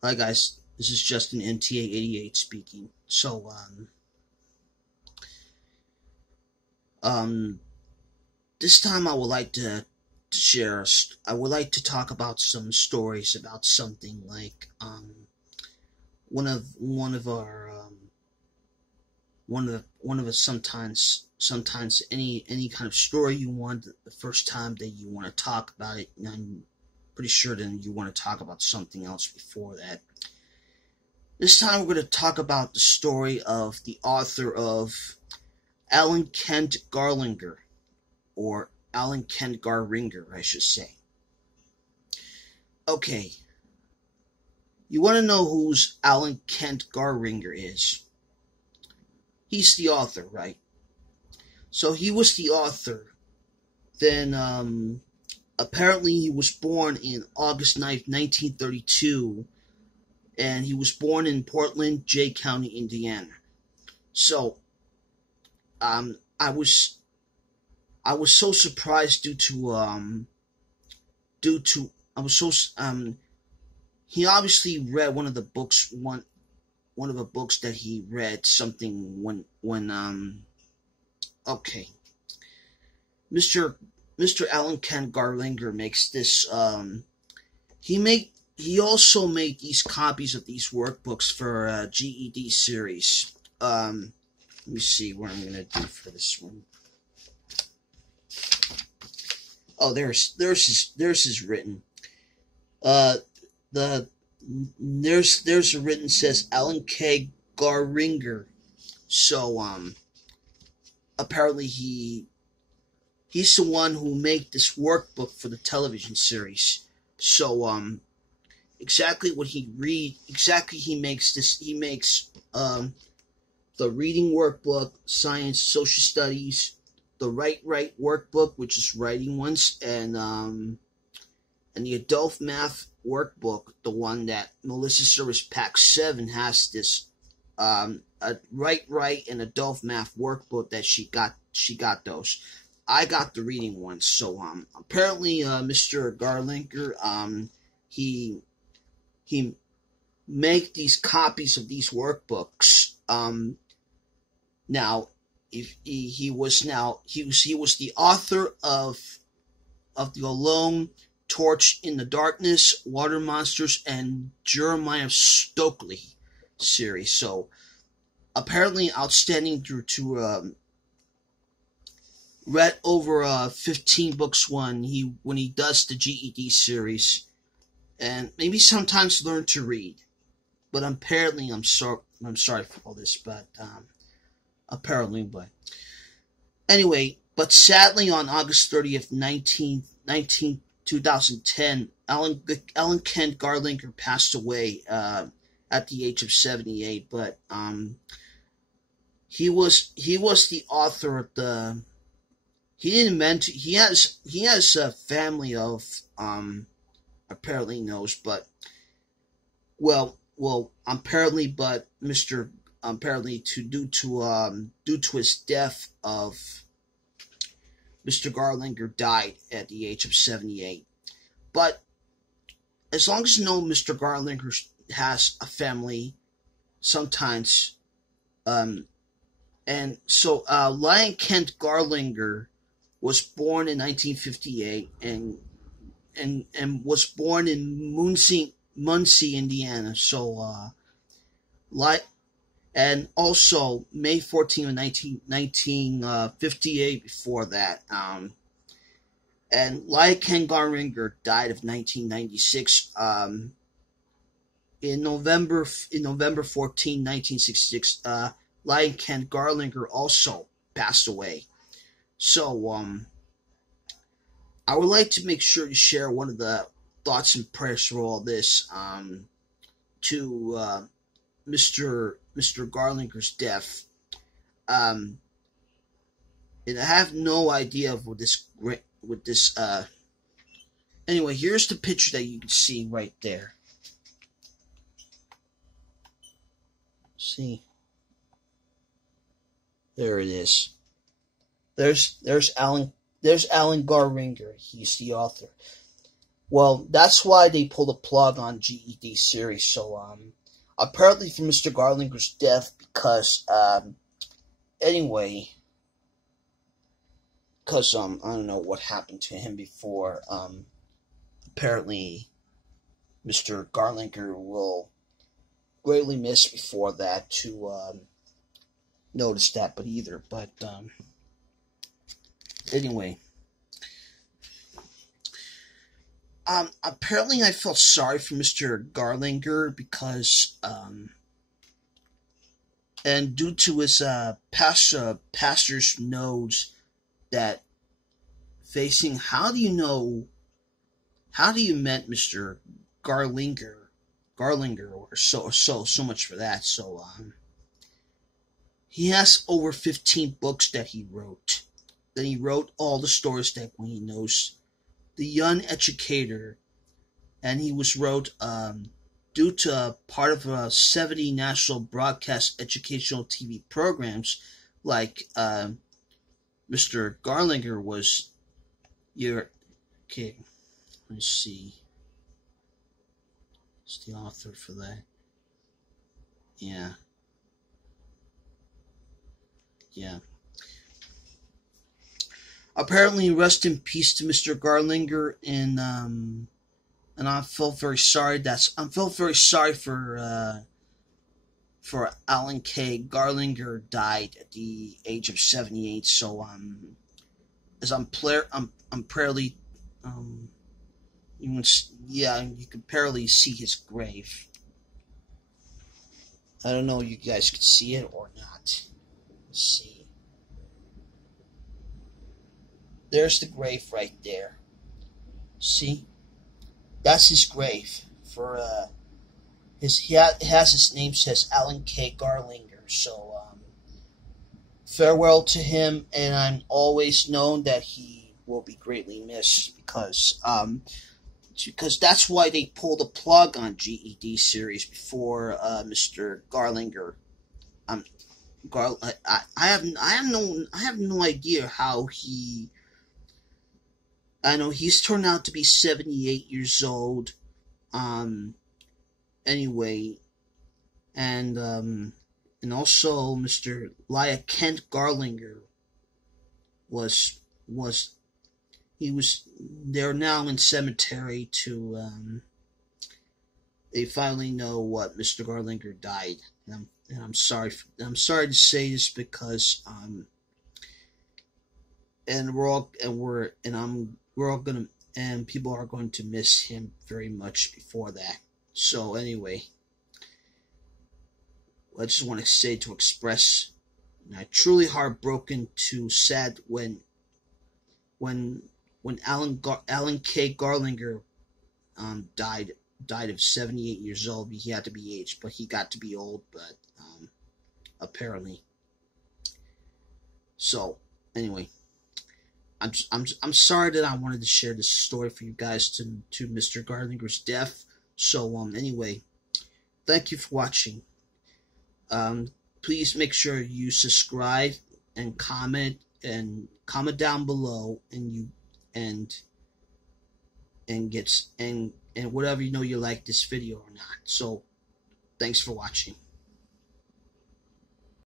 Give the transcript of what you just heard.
Hi guys, this is Justin NTA88 speaking. Um, this time I would like to share. I would like to talk about some stories about something like one of our one of us sometimes any kind of story you want the first time that you want to talk about it. And I'm pretty sure then you want to talk about something else before that. This time we're going to talk about the story of the author of Alan Kent Garinger, or Alan Kent Garinger, I should say. Okay, you want to know who's Alan Kent Garinger is? He's the author, right? So he was the author. Then, apparently he was born in August 9th, 1932, and he was born in Portland, Jay County, Indiana. So, I was so surprised due to I was so he obviously read one of the books one of the books that he read something when okay, Mr. Alan Kent Garinger makes this he also made these copies of these workbooks for GED series. Let me see what I'm gonna do for this one. Oh, there's his written. There's a written says Alan K Garinger. So apparently he's the one who made this workbook for the television series. So exactly what he makes the reading workbook, science, social studies, the Write workbook, which is writing ones, and the adult math workbook, the one that Melissa Service Pack 7 has this a Write and adult math workbook that she got those. I got the reading ones. So apparently Mr. Garinger he make these copies of these workbooks. Now, if he was the author of the Alone, Torch in the Darkness, Water Monsters, and Jeremiah Stokely series. So apparently outstanding through to read over 15 books when he does the GED series, and maybe sometimes learn to read. But apparently I'm sorry for all this, but apparently, but anyway, but sadly on August 30th, 2010, Alan Kent Garinger passed away at the age of 78. But he was the author of the. He didn't mention he has a family of apparently knows, but well apparently, but Mr. Apparently due to his death of Mr. Garinger died at the age of 78. But as long as you know Mr. Garinger has a family, sometimes, and so Lyle Kent Garinger was born in 1958 and was born in Muncie, Indiana. So and also May 14th of 1958 before that. And Lyle Kent Garinger died of 1996. In November 14, 1966, Lyle Kent Garinger also passed away. So I would like to make sure to share one of the thoughts and prayers for all this to Mr. Garinger's death. And I have no idea of what this. Anyway, here's the picture that you can see right there. See, there it is. There's Alan Garinger. He's the author. Well, that's why they pulled the plug on GED series. So, apparently for Mr. Garlinger's death, because, anyway, because, I don't know what happened to him before. Apparently, Mr. Garlinger will greatly miss before that to, notice that, but, anyway. Apparently I felt sorry for Mr. Garlinger because, and due to his, pastor's nose that facing, how do you met Mr. Garlinger, or so much for that. So, he has over 15 books that he wrote. Then he wrote all the stories that when he knows The Young Educator, and he was wrote due to part of 70 national broadcast educational TV programs, like Mr. Garlinger was okay, let's see. It's the author for that. Yeah. Apparently, rest in peace to Mr. Garlinger, and I felt very sorry. For Alan K Garinger died at the age of 78. So as I'm barely you can barely see his grave. I don't know if you guys could see it or not. Let's see. There's the grave right there. See? That's his grave. For he has his name says Alan K Garinger. So farewell to him, and I'm always known that he will be greatly missed because that's why they pulled the plug on GED series before Mr. Garlinger. I have no idea how he. I know he's turned out to be 78 years old. Anyway, and also Mr. Lyle Kent Garinger they're now in cemetery to they finally know what Mr. Garinger died, and I'm sorry to say this because people are going to miss him very much before that. So anyway, I just want to say to express truly heartbroken to sad when Alan K Garinger died of 78 years old. He had to be aged, but he got to be old, but apparently. So anyway, I'm sorry that I wanted to share this story for you guys to Mr. Garlinger's death. So anyway, thank you for watching. Please make sure you subscribe and comment down below, and whatever you like this video or not. So thanks for watching.